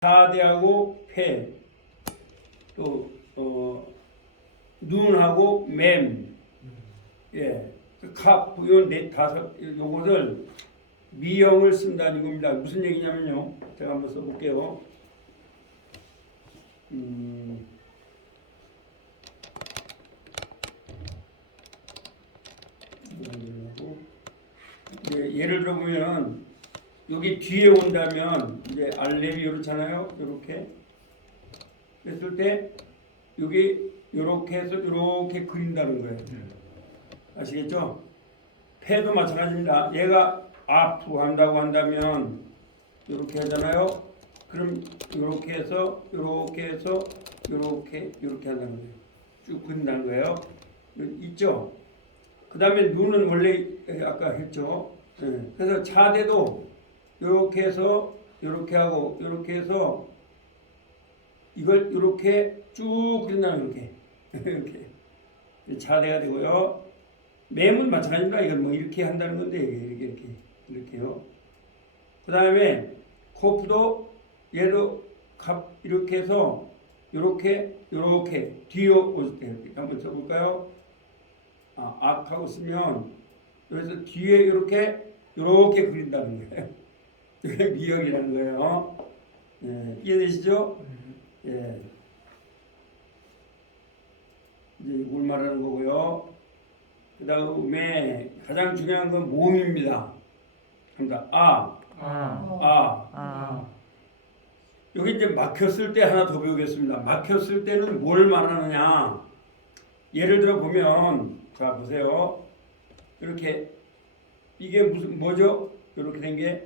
사대하고 폐, 또 눈하고 맴, 예, 갑, 요 네 다섯 요것을 미형을 쓴다는 겁니다. 무슨 얘기냐면요. 제가 한번 써볼게요. 예, 예를 들어 보면 여기 뒤에 온다면 이제 알렙이 이렇잖아요. 이렇게 했을 때 여기 이렇게 해서 이렇게 그린다는 거예요. 아시겠죠? 패도 마찬가지입니다. 얘가 앞으로 한다고 한다면 이렇게 하잖아요. 그럼 이렇게 해서 이렇게 해서 이렇게 한다는 거예요. 쭉 그린다는 거예요. 있죠? 그 다음에 눈은 원래 아까 했죠. 그래서 차대도 이렇게 해서 이렇게 하고 이렇게 해서 이걸 이렇게 쭉 그린다는 이렇게 이렇게 차대가 되고요. 맴은 마찬가지입니다. 이건 뭐 이렇게 한다는 건데 이렇게요. 그 다음에 코프도 얘도 이렇게 해서 이렇게 뒤로 오실 때 이렇게 한번 써볼까요? 악하고 쓰면 그래서 뒤에 이렇게 그린다는 거예요. 이게 미역이라는 거예요. 예, 이해되시죠? 예. 이제 이걸 말하는 거고요. 그 다음에 가장 중요한 건 모음입니다. 합니다. 여기 이제 막혔을 때 하나 더 배우겠습니다. 막혔을 때는 뭘 말하느냐? 예를 들어 보면, 자 보세요. 이렇게 이게 뭐죠? 이렇게 된 게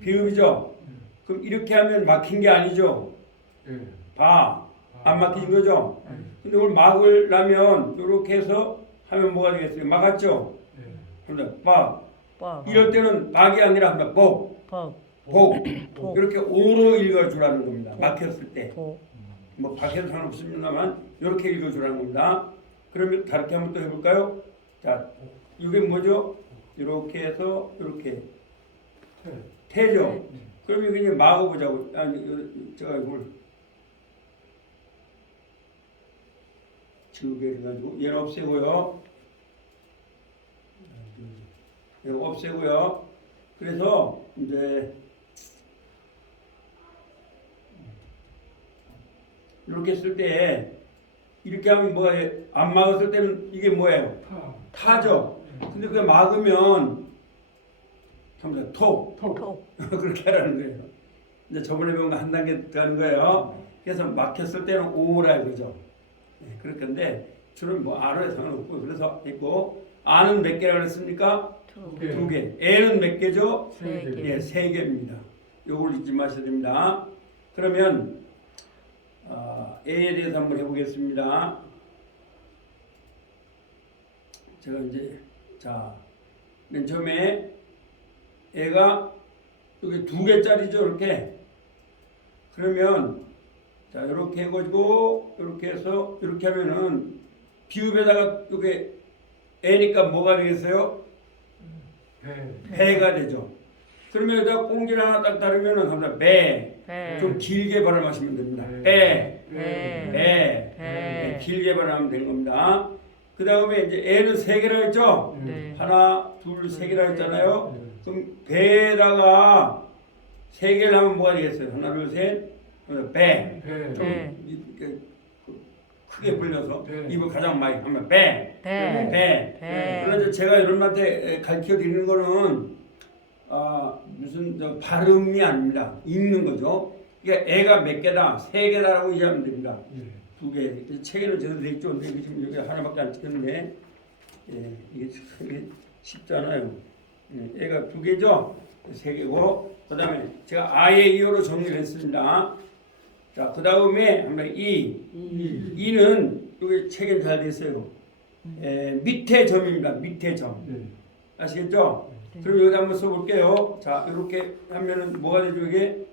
비읍이죠. 그럼 이렇게 하면 막힌 게 아니죠. 안 막힌 거죠. 근데 이걸 막으려면 이렇게 해서 하면 뭐가 되겠어요? 막았죠. 그런데 이럴 때는 막이 아니라 합니다. 복. 이렇게 오로 읽어주라는 겁니다. 막혔을 때. 뭐 밖에도 상관없습니다만 이렇게 읽어주라는 겁니다. 그러면 다르게 한번 또 해볼까요? 자, 이게 뭐죠? 이렇게 해서 이렇게 태죠. 그럼 여기 이제 막아보자고. 제가 이걸 지우개 해가지고 얘를 없애고요. 얘를 없애고요. 그래서 이제 이렇게 쓸 때 이렇게 하면 뭐예요? 안 막았을 때는 이게 뭐예요? 타죠. 근데 그게 막으면 톡 그렇게 하라는 거예요. 이제 저번에 배운 거 한 단계 더 하는 거예요. 그래서 막혔을 때는 오라 이거죠. 그럴 건데 주는 뭐 아로에 상관없고 그래서 있고 아는 몇 개라고 했습니까? 두 개. 애는 몇 개죠? 세 개입니다. 요걸 잊지 마셔야 됩니다. 그러면 애에 대해서 한번 해보겠습니다. 제가 이제 맨 처음에 애가 여기 2개짜리죠, 이렇게. 그러면 이렇게 해가지고 이렇게 해서 이렇게 하면은 비읍에다가 이게 애니까 뭐가 되겠어요? 배가 되죠. 그러면 여기다 꽁지를 하나 딱 다르면은 합니다. 좀 길게 발음하시면 됩니다. 길게 발음하면 되는 겁니다. 그 다음에 이제 애는 3개라 했죠? 하나, 둘, 3개라 했잖아요. 그럼 배에다가 3개를 하면 뭐가 되겠어요? 하나, 둘, 셋. 좀 크게 불려서 입을 가장 많이 하면 그래서 제가 여러분한테 가르쳐 드리는 거는 무슨 발음이 아닙니다. 읽는 거죠. 그러니까 애가 몇 개다? 3개다라고 이해하면 됩니다. 2개. 책에는 제대로 돼 있죠. 근데 지금 여기 하나밖에 안 찍혔는데 이게 참 쉽잖아요. 애가 2개죠. 3개고 그 다음에 제가 아예 이어로 정리를 했습니다. 자, 그 다음에 한번 이는 여기 책엔 잘 돼 있어요. 밑에 점입니다. 밑에 점. 아시겠죠? 그럼 여기 한번 써볼게요. 자, 이렇게 하면은 뭐가 되죠? 이게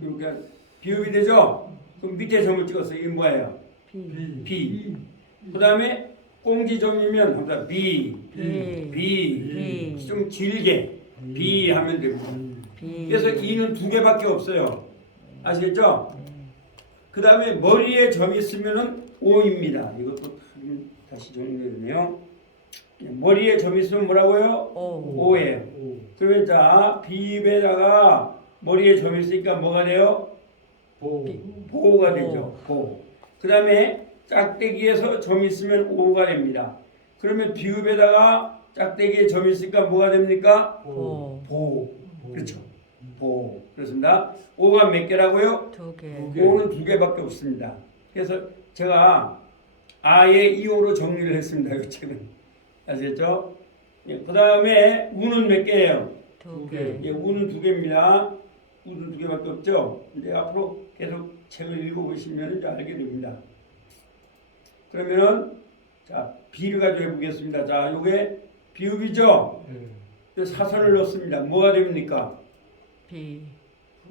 이렇게 비읍이 되죠? 그럼 밑에 점을 찍었어요. 이게 뭐예요? B. 그 다음에 꽁지점이면 합니다. B. 좀 길게 B 하면 됩니다. 비. 그래서 이는 두 개밖에 없어요. 아시겠죠? 그 다음에 머리에 점이 있으면은 오입니다. 이것도 다시 정리되네요. 머리에 점이 있으면 뭐라고요? 오예요. 그러면 자, 비입에다가 머리에 점이 있으니까 뭐가 돼요? 보호가 되죠. 보호. 그 다음에 짝대기에서 점이 있으면 오가 됩니다. 그러면 비읍에다가 짝대기에 점이 있으니까 뭐가 됩니까? 보호. 그렇죠. 보호. 그렇습니다. 오가 몇 개라고요? 2개. 오는 두 개밖에 없습니다. 그래서 제가 아예 이오로 정리를 했습니다. 이 책은. 아시겠죠? 예, 그 다음에 우는 몇 개예요? 2개. 예, 우는 두 개입니다. 우는 두 개밖에 없죠? 이제 앞으로 계속 책을 읽어보시면 이제 알게 됩니다. 그러면은, 자, 비를 가지고 해보겠습니다. 자, 요게 비읍이죠? 사선을 넣습니다. 뭐가 됩니까? 비.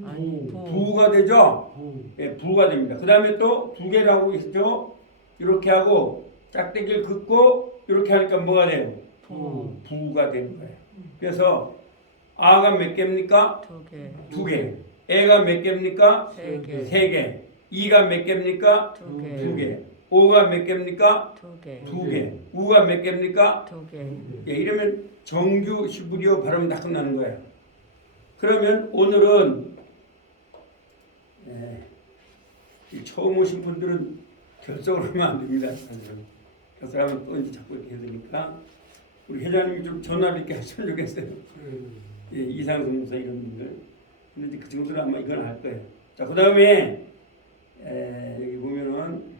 아니 부가 되죠? 예, 부가 됩니다. 그 다음에 또 두 개라고 있죠? 이렇게 하고 짝대기를 긋고 이렇게 하니까 뭐가 돼요? 부가 되는 거예요. 그래서 아가 몇 개입니까? 2개. 두 개. 애가 몇 개입니까? 3개. 세 개. 이가 몇 개입니까? 2개. 두 개. 오가 몇 개입니까? 2개. 두 개. 우가 몇 개입니까? 2개. 예, 이러면 정규 시부리오 발음 다 끝나는 거예요. 그러면 오늘은 이 처음 오신 분들은 결석을 하면 안 됩니다. 결석하면 또 이제 자꾸 이렇게 해야 되니까 우리 회장님이 좀 전화를 이렇게 하시면 좋겠어요. 예, 이상성사 이런 분들. 근데 이제 그 친구들은 아마 이건 알 거예요. 자, 그 다음에 여기 보면은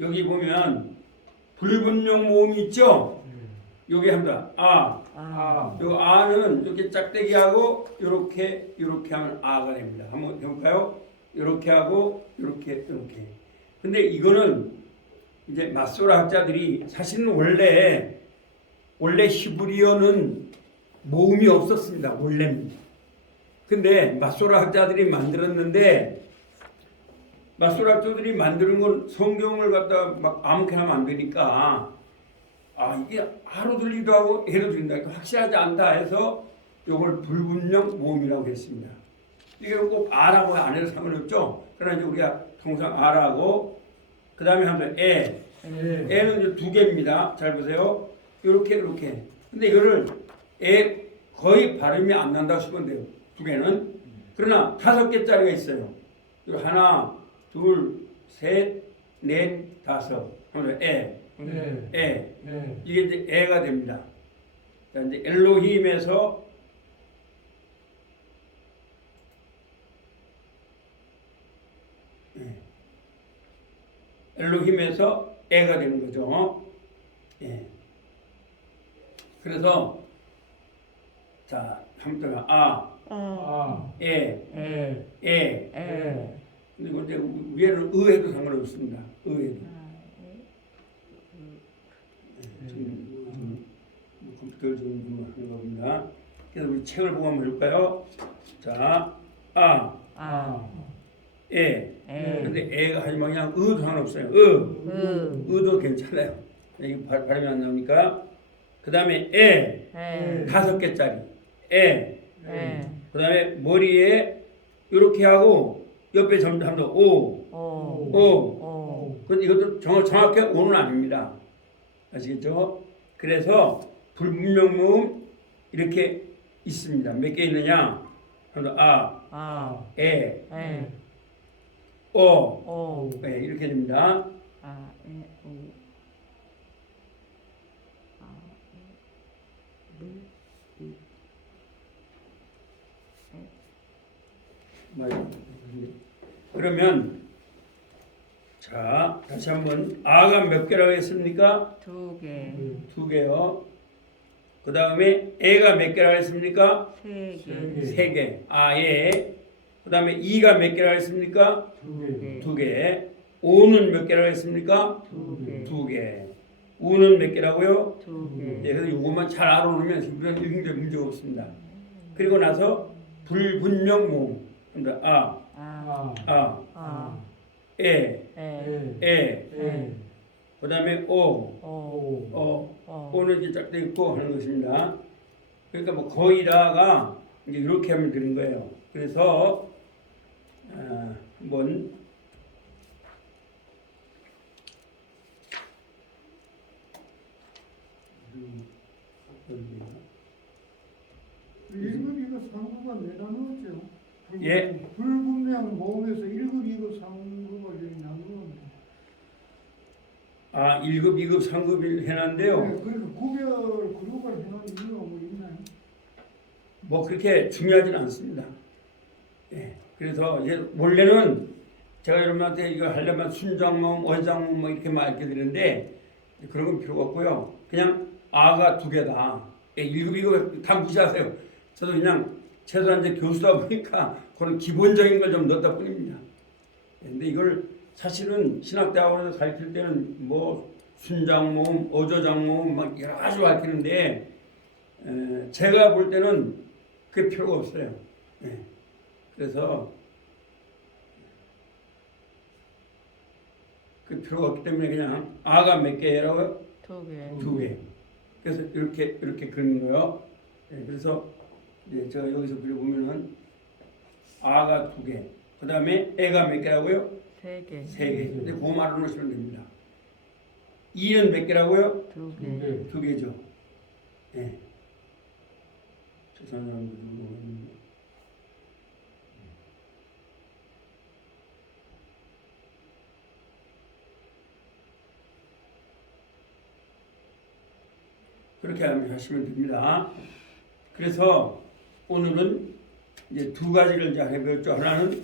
여기 보면 불분명 모음이 있죠? 여기 합니다. 요 아는 이렇게 짝대기하고 이렇게 하면 아가 됩니다. 한번 해볼까요? 이렇게 하고 이렇게. 근데 이거는 이제 마소라 학자들이 사실은 원래 히브리어는 모음이 없었습니다. 원래입니다. 근데 마소라 학자들이 만들었는데 마소라 학자들이 만드는 건 성경을 갖다 막 아무렇게나 하면 안 되니까 이게 하로 들리기도 하고 해로 들린다. 확실하지 않다 해서 이걸 불분명 모음이라고 했습니다. 이게 꼭 아라고 안 해도 상관없죠. 그러나 이제 우리가 통상 아라고 그 다음에 하면 애는 이제 두 개입니다. 잘 보세요. 이렇게. 근데 이거를 거의 발음이 안 난다고 싶으면 돼요. 두 개는. 그러나 5개짜리가 있어요. 하나, 둘, 셋, 넷, 다섯. 하면 이게 이제 애가 됩니다. 자, 이제 엘로힘에서 애가 되는 거죠. 예. 그래서 자, 한번 애. 근데 이제 위에는 의해도 상관없습니다. 의해도. 컴퓨터를 좀 하는 겁니다. 그래서 우리 책을 보고 한번 볼까요? 자, 근데 애가 하지만 그냥 의도 상관없어요. 의도 괜찮아요. 이게 발음이 안 나오니까. 그 다음에 5개짜리. 그 다음에 머리에 이렇게 하고 옆에 점점 한번 근데 이것도 정확히 오는 아닙니다. 아시겠죠? 그래서 불분명모음 이렇게 있습니다. 몇 개 있느냐? 이렇게 됩니다. 그러면 자, 다시 한번 아가 몇 개라고 했습니까? 2개. 2개요. 그 다음에 애가 몇 개라고 했습니까? 3개. 3개. 아에. 그 다음에 이가 몇 개라고 했습니까? 2개. 오는 몇 개라고 했습니까? 2개. 우는 몇 개라고요? 2개. 그래서 이것만 잘 알아놓으면 이런 읽는데 문제가 없습니다. 그리고 나서 불분명 모음. 에. 그 그 다음에 오는 이제 짝돼 있고 하는 것입니다. 그러니까 뭐 거의 다가 이제 이렇게 하면 되는 거예요. 그래서 한번 일급 이거 상부가 내려놓았죠. 예. 불분명 모음에서 1급, 2급, 상부가 여기 나누었네. 1급, 2급, 3급을 해놨는데요. 네, 그러니까 그룹을 해놓은 이유가 뭐 있나요? 뭐 그렇게 중요하진 않습니다. 예. 그래서 이제 원래는 제가 여러분한테 이거 하려면 순장모음, 원장모음 뭐 이렇게 말게 되는데 그런 건 필요가 없고요. 그냥 아가 두 개다. 예, 1급, 2급 다 무시하세요. 저도 그냥 최소한 이제 교수다 보니까 그런 기본적인 걸 좀 넣었다 뿐입니다. 예, 근데 이걸 사실은 신학대학원에서 가르칠 때는 뭐 순장모음, 어조장모음 막 여러 가지 가르치는데 제가 볼 때는 그게 필요가 없어요. 예. 그래서 그 필요가 없기 때문에 그냥 아가 몇 개라고요? 2개. 2개. 그래서 이렇게 그리는 거예요. 예. 그래서 이제 제가 여기서 그려보면은 아가 2개. 그 다음에 애가 몇 개라고요? 3개. 3개. 근데 그거 말로 놓으시면 됩니다. 2는 몇 개라고요? 2개. 2개죠. 예. 세상 사람들 좀 그렇게 하시면 됩니다. 그래서 오늘은 이제 두 가지를 이제 해보였죠. 하나는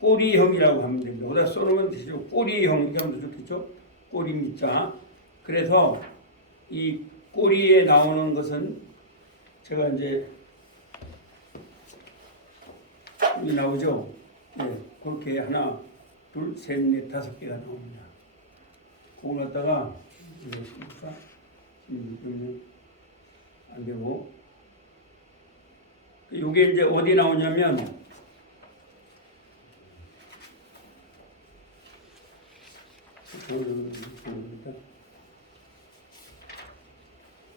꼬리형이라고 하면 됩니다. 보다 써놓으면 되죠. 꼬리형 이렇게 하면 좋겠죠. 꼬리 밑자. 그래서 이 꼬리에 나오는 것은 제가 이제 여기 나오죠. 예, 그렇게 하나, 둘, 셋, 넷, 5개가 나옵니다. 그걸 갖다가 이것입니까? 안 되고 이게 이제 어디 나오냐면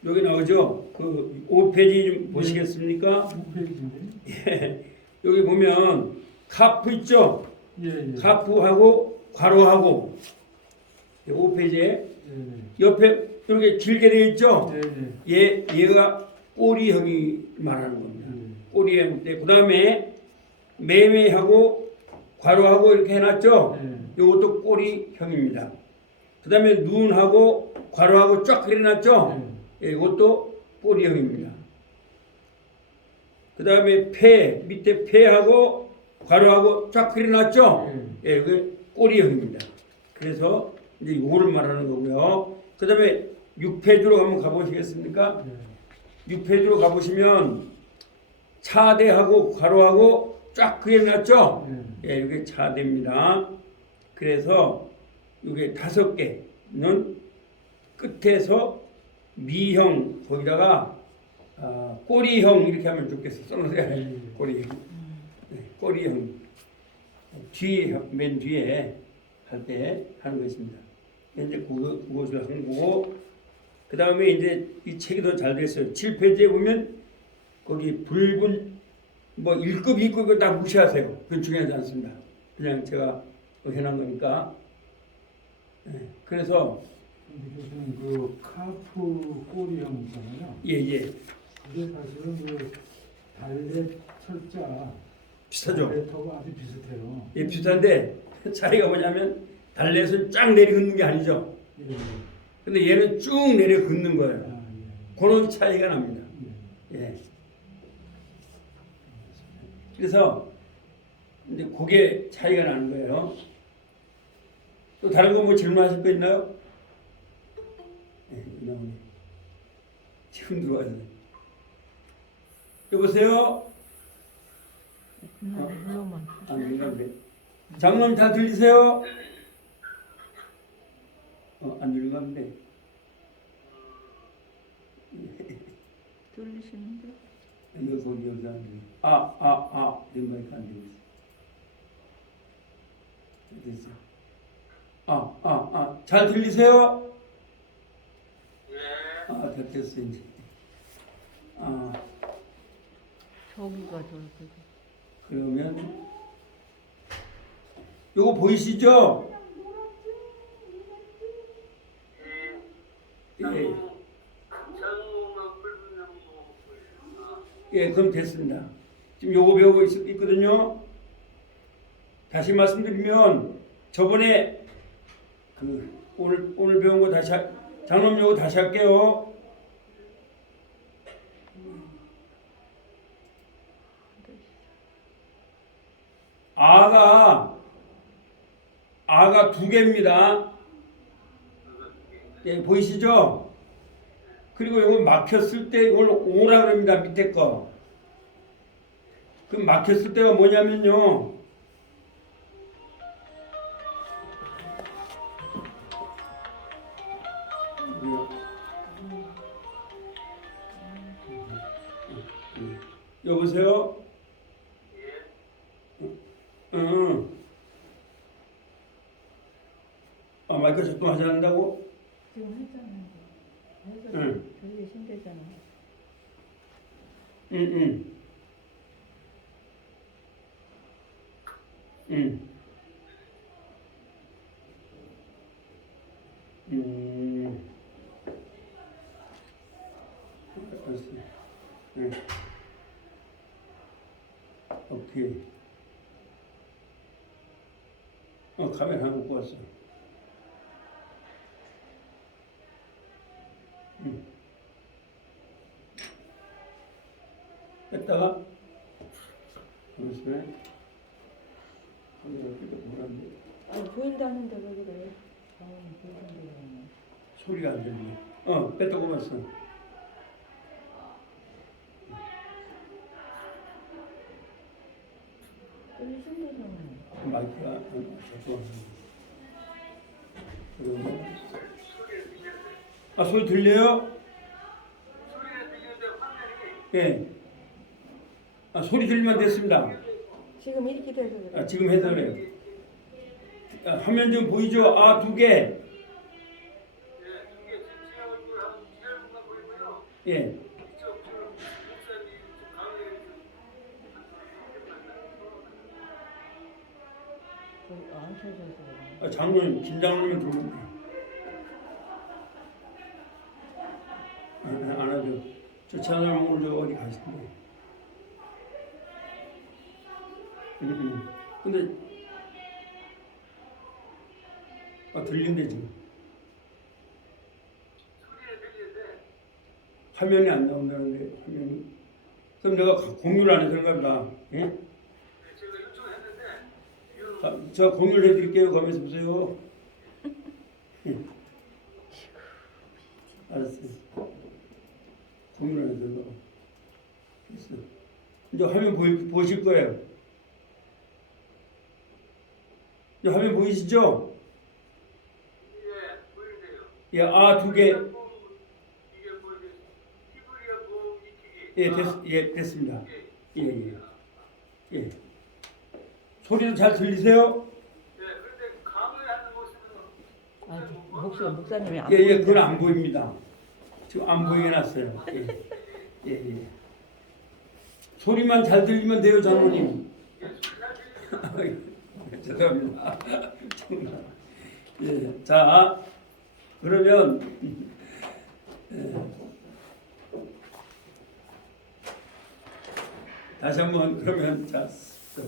여기 나오죠. 그 5페이지 좀 보시겠습니까? 5페이지인데. 예, 여기 보면 카프 있죠. 예. 카프하고 괄호하고 5페이지에 예. 옆에 이렇게 길게 되어 있죠. 예. 얘가 꼬리형이 말하는 겁니다. 꼬리형 때 그 다음에 매매하고 괄호하고 이렇게 해놨죠. 이것도 꼬리형입니다. 그 다음에 눈하고 괄호하고 쫙 그려놨죠. 이것도 꼬리형입니다. 그 다음에 폐 밑에 폐하고 괄호하고 쫙 그려놨죠. 이게 꼬리형입니다. 그래서 이제 이거를 말하는 거고요. 그 다음에 6페이지로 한번 가보시겠습니까? 6페이지로 가보시면 차대하고 괄호하고 쫙 그려놨죠? 예, 이게 차대입니다. 그래서 이게 5개는 끝에서 미형 거기다가 꼬리형 이렇게 하면 좋겠어. 써놓으세요. 꼬리형. 네, 꼬리형. 맨 뒤에 할 때 하는 것입니다. 이제 그것을 한 거고, 그 다음에 이제 이 책이 더 잘 됐어요. 7페이지에 보면 거기 붉은 뭐 1급, 2급 다 무시하세요. 그건 중요하지 않습니다. 그냥 제가 해놓은 거니까. 네, 그래서 교수님 그 카프 꼬리형 있잖아요. 예. 그게 사실은 그 달렛 철자 비슷하죠. 달렛하고 아주 비슷해요. 예, 비슷한데 차이가 뭐냐면 달렛은 쫙 내려 긋는 게 아니죠. 예. 근데 얘는 쭉 내려 긋는 거예요. 그런 차이가 납니다. 예. 그래서 이제 그게 차이가 나는 거예요. 또 다른 거 뭐 질문하실 거 있나요? 네, 나오네. 지금 들어와요. 여보세요? 물로만. 안 들리는데. 장로님 잘 들리세요? 안 들리는데. 들리시는데? 이거 거기 여기 안 들려. 내 마이크 안 들리지. 됐어. 잘 들리세요? 됐어 이제. 저기가 저렇게. 그러면 요거 보이시죠? 예. 예, 그럼 됐습니다. 지금 요거 배우고 있거든요. 다시 말씀드리면 저번에 그 오늘 배운 거 다시 장놈 요거 다시 할게요. 아가 두 개입니다. 예, 보이시죠? 그리고 이거 막혔을 때 이걸 오라 그럽니다. 밑에 거. 그럼 막혔을 때가 뭐냐면요. 여보세요? 응. 마이크 작동하지 않는다고? 지금 했잖아요. 응. 저기 신대잖아. 응. 알았어. 응. 오케이. 카메라 하나 갖고 왔어. 뺐다가 잠시만요. 보인다는데 왜 그래? 보이는데. 소리가 안 들리네. 뺐다고 봤어. 여기 신대잖아. 마이크가 작동하는. 그리고 소리 들려요? 예. 소리 들리면 됐습니다. 지금 이렇게 돼서 그래. 지금 해서 그래요. 화면 좀 보이죠? 두 개. 예. 안 켜져서. 장로님, 김장로님 들어오면 돼. 안 하죠. 저 차장 오늘 어디 가시던데. 근데 들린대 지금. 화면이 안 나온다는데 화면이. 그럼 내가 공유를 안 해서 그런가 보다. 예? 저 공유를 해드릴게요. 가면서 보세요. 알았어요. 공유를 해서 됐어. 이제 화면 보실 거예요. 이제 화면 보이시죠? 예, 두 개. 예, 됐습니다. 예. 소리도 잘 들리세요? 목사님이 안 예, 그건 안 보입니다. 지금 안 보이게 놨어요. 예. 소리만 잘 들리면 돼요, 장로님. 죄송합니다. 예, 자, 그러면 다시 한번 그러면 자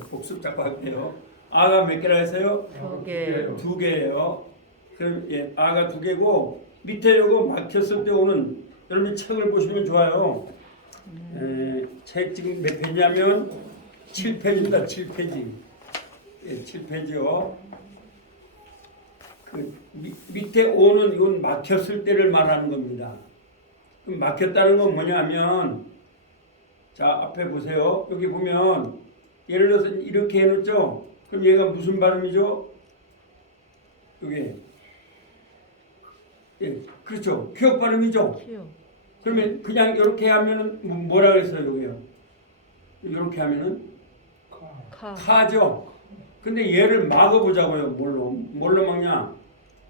복습 잡고 할게요. 아가 몇 개라 했어요? 두 개예요. 그럼 아가 두 개고 밑에 요거 막혔을 때 오는 여러분 책을 보시면 좋아요. 책 지금 몇 페이지냐면 7페이지입니다. 7페이지. 7페이지요. 그 밑에 오는 이건 막혔을 때를 말하는 겁니다. 그럼 막혔다는 건 뭐냐면 자 앞에 보세요. 여기 보면 예를 들어서 이렇게 해놓죠. 그럼 얘가 무슨 발음이죠? 여기 그렇죠. 퀴역 발음이죠. 그러면 그냥 이렇게 하면은 뭐라 그랬어요 여기요? 이렇게 하면은 카죠. 근데 얘를 막아보자고요. 뭘로 막냐?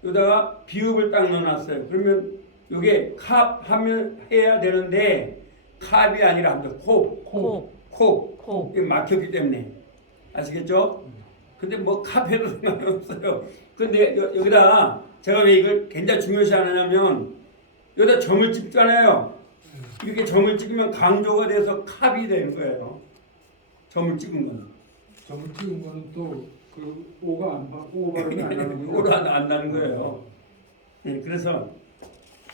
여기다가 비읍을 딱 넣어놨어요. 그러면 요게 캅 하면 해야 되는데 캅이 아니라 합니다. 코. 코. 이게 막혔기 때문에 아시겠죠? 근데 뭐 캅 해도 상관이 없어요. 근데 여기다 제가 왜 이걸 굉장히 중요시 하느냐면 여기다 점을 찍잖아요. 이렇게 점을 찍으면 강조가 돼서 캅이 되는 거예요. 점을 찍은 건. 점을 찍은 거는 또 그 오 발음이 안 나는 거예요. 오로 안 나는 거예요. 네, 그래서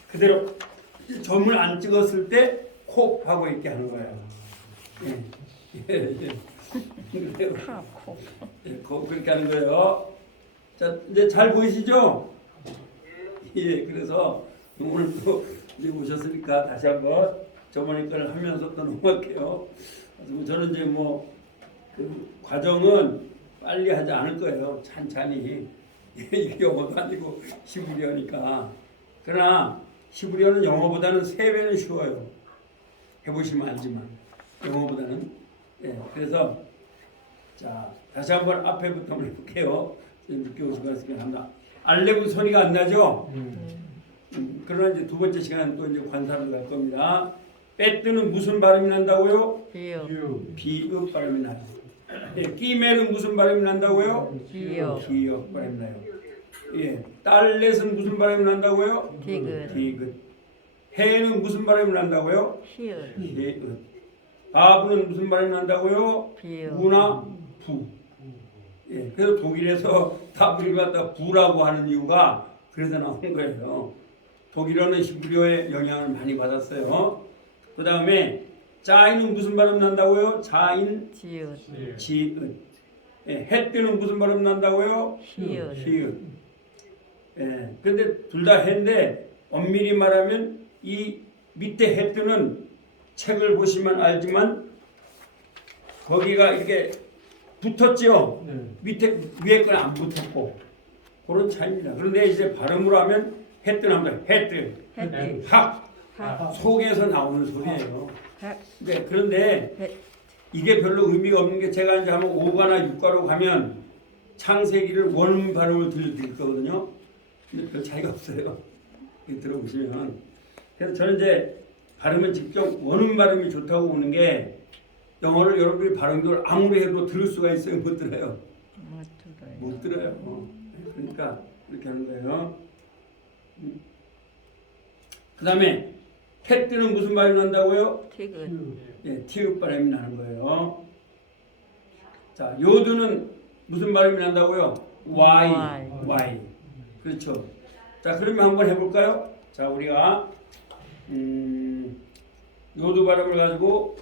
그대로 점을 안 찍었을 때 콕 하고 이렇게 하는 거예요. 그래요. 코. 그렇게 하는 거예요. 자, 이제 잘 보이시죠? 예, 그래서 오늘 또 이제 오셨으니까 다시 한번 저번에 걸 하면서 또 넘어갈게요. 그래서 저는 이제 뭐 그 과정은 빨리 하지 않을 거예요. 찬찬히. 이게 영어도 아니고 히브리어니까. 그러나 히브리어는 영어보다는 3배는 쉬워요. 해보시면 알지만 영어보다는. 예, 그래서 자 다시 한번 앞에부터 한번 해볼게요. 늦게 오신 것 같습니다. 합니다. 알레브 소리가 안 나죠? 그러나 이제 두 번째 시간은 또 이제 관사로 갈 겁니다. 빼뜨는 무슨 발음이 난다고요? 비읍 발음이 나요. 예, 끼매는 무슨 발음이 난다고요? 기역 발음이 나요. 예, 딸렛은 무슨 발음이 난다고요? 디귿. 해는 무슨 발음이 난다고요? 히읗. 바브는 무슨 발음이 난다고요? 우나 부. 예, 그래서 독일에서 다브를 갖다 부라고 하는 이유가 그래서 나온 거예요. 독일어는 히브리어의 영향을 많이 받았어요. 그 다음에 자인은 무슨 발음 난다고요? 자인 지읒. 예, 해 뜨는 무슨 발음 난다고요? 히읗. 예, 근데 둘 다 해인데 엄밀히 말하면 이 밑에 해 뜨는 책을 보시면 알지만 거기가 이렇게 붙었죠. 밑에 위에 건 안 붙었고 그런 차이입니다. 그런데 이제 발음으로 하면 해 뜨는 해뜨 학 속에서 나오는 소리예요. 네, 그런데 이게 별로 의미가 없는 게 제가 이제 한번 5가나 6가로 가면 창세기를 원음 발음을 들려드릴 거거든요. 근데 별 차이가 없어요. 들어보시면. 그래서 저는 이제 발음은 직접 원음 발음이 좋다고 보는 게 영어를 여러분들이 발음을 아무리 해도 들을 수가 있어요? 못 들어요? 못 들어요. 그러니까 이렇게 하는 거예요. 그 다음에 해 뜨는 무슨 발음이 난다고요? 예, 티읕 발음이 나는 거예요. 자, 요드는 무슨 발음이 난다고요? Y. 그렇죠. 자, 그러면 한번 해볼까요? 자, 우리가 요드 발음을 가지고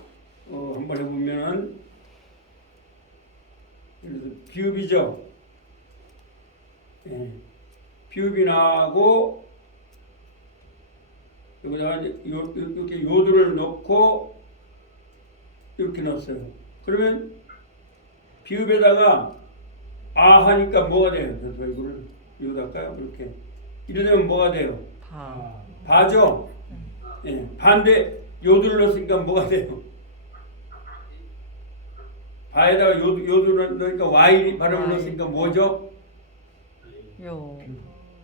한번 해보면은 예를 들어서 비읍이죠. 예, 비읍이 나고 여기다가 이렇게 요드를 넣고 이렇게 넣었어요. 그러면 비읍에다가 아 하니까 뭐가 돼요? 그래서 이거를 여기다 할까요? 이렇게 이러면 뭐가 돼요? 바죠. 예, 반대 요드를 넣었으니까 뭐가 돼요? 바에다가 요드를 넣으니까 Y 발음을 넣었으니까 뭐죠?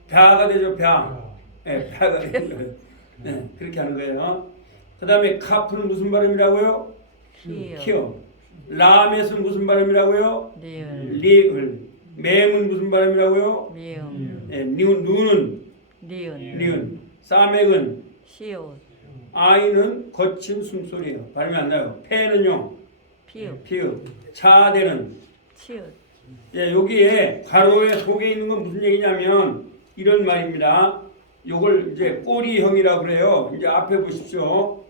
벼가 되죠. 벼. 예, 벼가 되죠. 네, 그렇게 하는 거예요. 그 다음에 카프는 무슨 발음이라고요? 키어. 라멧은 무슨 발음이라고요? 리을. 맴은 무슨 발음이라고요? 네, 누는 리은. 사맥은 아이는 거친 숨소리예요. 발음이 안 나요. 페는요? 피읍. 차대는 예, 여기에 가로에 속에 있는 건 무슨 얘기냐면 이런 말입니다. 요걸 이제 꼬리형이라고 그래요. 이제 앞에 보십시오.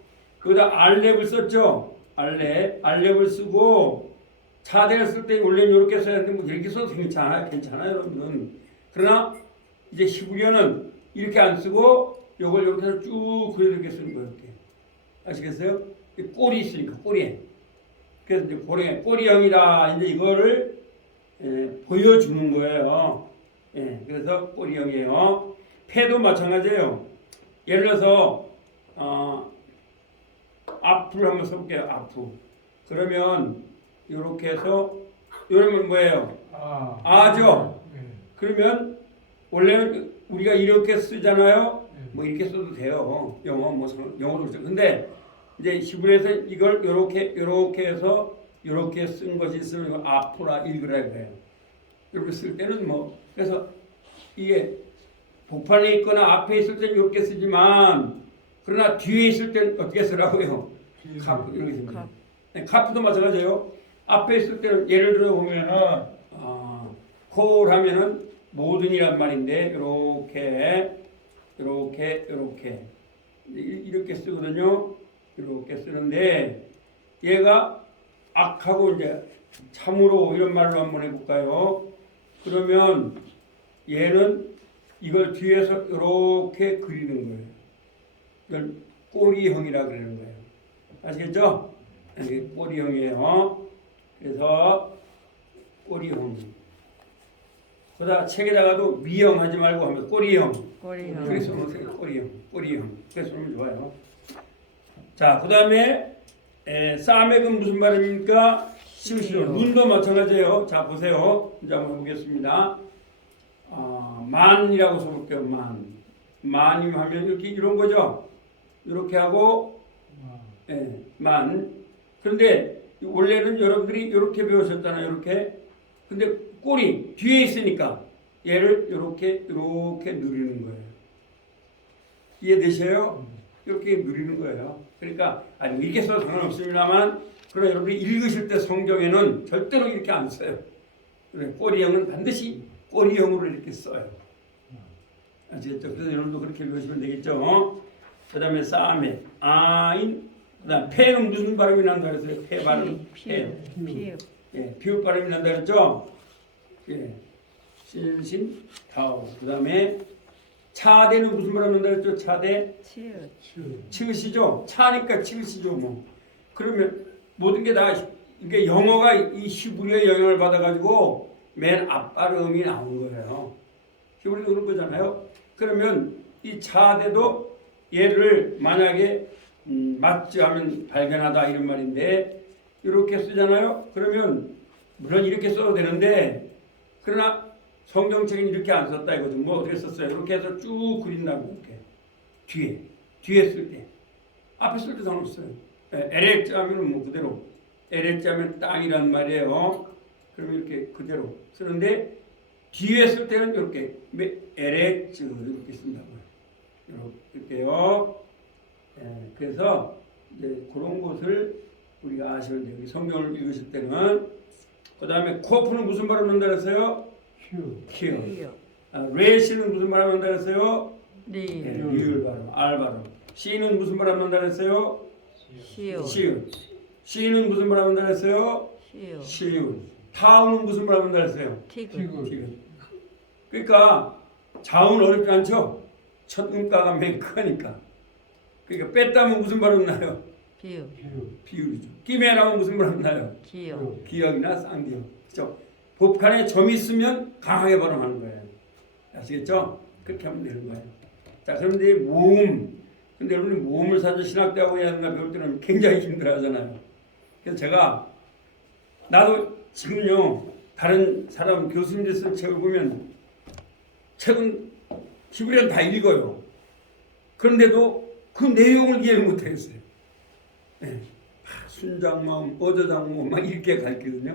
여기다 알렙을 썼죠. 알렙을 쓰고 차대를 쓸 때 원래는 이렇게 써야 되는데 뭐 이렇게 써도 괜찮아요, 여러분은. 그러나 이제 히브리어는 이렇게 안 쓰고 요걸 이렇게 해서 쭉 그려 이렇게 쓰는 거예요. 이렇게. 아시겠어요? 꼬리 있으니까 꼬리에. 그래서 이제 꼬리형이다. 이제 이거를 보여주는 거예요. 예, 그래서 꼬리형이에요. 패도 마찬가지예요. 예를 들어서 앞을 한번 써볼게요. 앞. 그러면 이렇게 해서 이러면 뭐예요? 아죠. 그러면 원래는 우리가 이렇게 쓰잖아요. 뭐 이렇게 써도 돼요. 영어로 쓰죠. 근데 이제 히브리에서 이걸 요렇게 해서 요렇게 쓴 것이 있으면 이거 아프라 읽으라 그래요. 이렇게 쓸 때는 뭐 그래서 이게 복판에 있거나 앞에 있을 때는 이렇게 쓰지만 그러나 뒤에 있을 때는 어떻게 쓰라고요? 카프 이렇게 씁니다. 카프도 마찬가지예요. 앞에 있을 때는 예를 들어 보면은 콜 하면은 모든이란 말인데 이렇게 쓰거든요. 이렇게 쓰는데 얘가 악하고 이제 참으로 이런 말로 한번 해볼까요? 그러면 얘는 이걸 뒤에서 이렇게 그리는 거예요. 이걸 꼬리형이라 그러는 거예요. 아시겠죠? 이게 꼬리형이에요. 그래서 꼬리형. 그러다 책에다가도 미형 하지 말고 하면 꼬리형. 그래서 꼬리형. 그래서 하면 좋아요. 자, 그 다음에 싸맥은 무슨 발음입니까? 시우시오. 눈도 마찬가지예요. 자, 보세요. 이제 한번 해보겠습니다. 만이라고 써볼게요. 만이면 하면 이렇게 이런 거죠. 이렇게 하고 만. 그런데 원래는 여러분들이 이렇게 배우셨잖아요. 이렇게. 근데 꼬리 뒤에 있으니까 얘를 이렇게 누르는 거예요. 이해되셔요? 이렇게 누리는 거예요. 그러니까 이렇게 써도 상관없습니다만 그러나 여러분이 읽으실 때 성경에는 절대로 이렇게 안 써요. 꼬리형은 반드시 꼬리형으로 이렇게 써요. 아시겠죠? 그래서 여러분도 그렇게 배우시면 되겠죠. 그 다음에 싸메, 아인, 그 다음 페는 무슨 발음이 난다 그랬어요? 페 발음. 피읍. 피읍 발음이 난다 그랬죠? 신신, 타오. 그 다음에 차대는 무슨 발음 난다 그랬죠? 차대. 치읓이죠. 차니까 치읓이죠. 뭐. 그러면 모든 게 다 이게 영어가 이 히브리어의 영향을 받아가지고 맨 앞발음이 나온 거예요. 히브리도 그런 거잖아요. 그러면 이 차대도 얘를 만약에 맞지 하면 발견하다 이런 말인데 이렇게 쓰잖아요. 그러면 물론 이렇게 써도 되는데 그러나 성경책은 이렇게 안 썼다 이거죠. 뭐 어떻게 썼어요? 이렇게 해서 쭉 그린다고 이렇게 뒤에 쓸 때 앞에 쓸 때 상관없어요. 에렉자면 뭐 그대로 에렉자면 땅이란 말이에요. 그러면 이렇게 그대로 쓰는데 뒤에 쓸 때는 이렇게 에렉즈 이렇게 쓴다고요. 이렇게요. 그래서 이제 그런 것을 우리가 아시면 돼요. 성경을 읽으실 때는 그 다음에 코프는 무슨 발음 한다 그랬어요? 큐. 레시는 무슨 발음 한다 그랬어요? 리을 발음, 알 발음. 시는 무슨 발음 한다 그랬어요? 시읒. 시는 무슨 발음 한다 그랬어요? 시읒. 타우는 무슨 발음 한다 그랬어요? 티귿. 그러니까 자음은 어렵지 않죠? 첫 음가가 맨 크니까. 그러니까 뺐다면 무슨 발음 나요? 비읍이죠. 끼매 나면 무슨 발음 나요? 기역이나 쌍기역. 그렇죠? 법칸에 점이 있으면 강하게 발음하는 거예요. 아시겠죠? 그렇게 하면 되는 거예요. 자, 그런데 모음. 근데 여러분이 모음을 사실 신학대하고 해야하는가 배울 때는 굉장히 힘들어하잖아요. 그래서 제가 나도 지금요 다른 사람 교수님들 쓴 책을 보면 책은 히브리어는 다 읽어요. 그런데도 그 내용을 이해를 못하겠어요. 순장마음, 어저장마음 막 이렇게 가르치거든요.